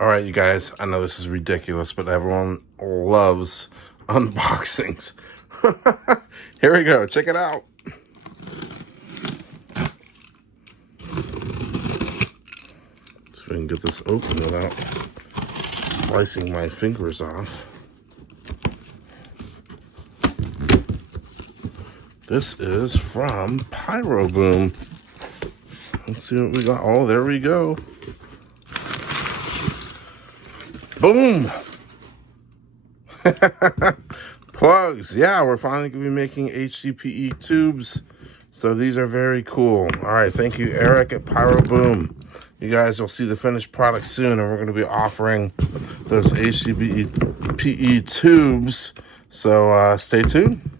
All right, you guys, I know this is ridiculous, but everyone loves unboxings. Here we go. Check it out. So we can get this open without slicing my fingers off. This is from Pyro Boom. Let's see what we got. Oh, there we go. Boom! Plugs. Yeah, we're finally going to be making HDPE tubes. So these are very cool. All right, thank you, Eric at Pyro Boom. You guys will see the finished product soon, and we're going to be offering those HDPE tubes. So stay tuned.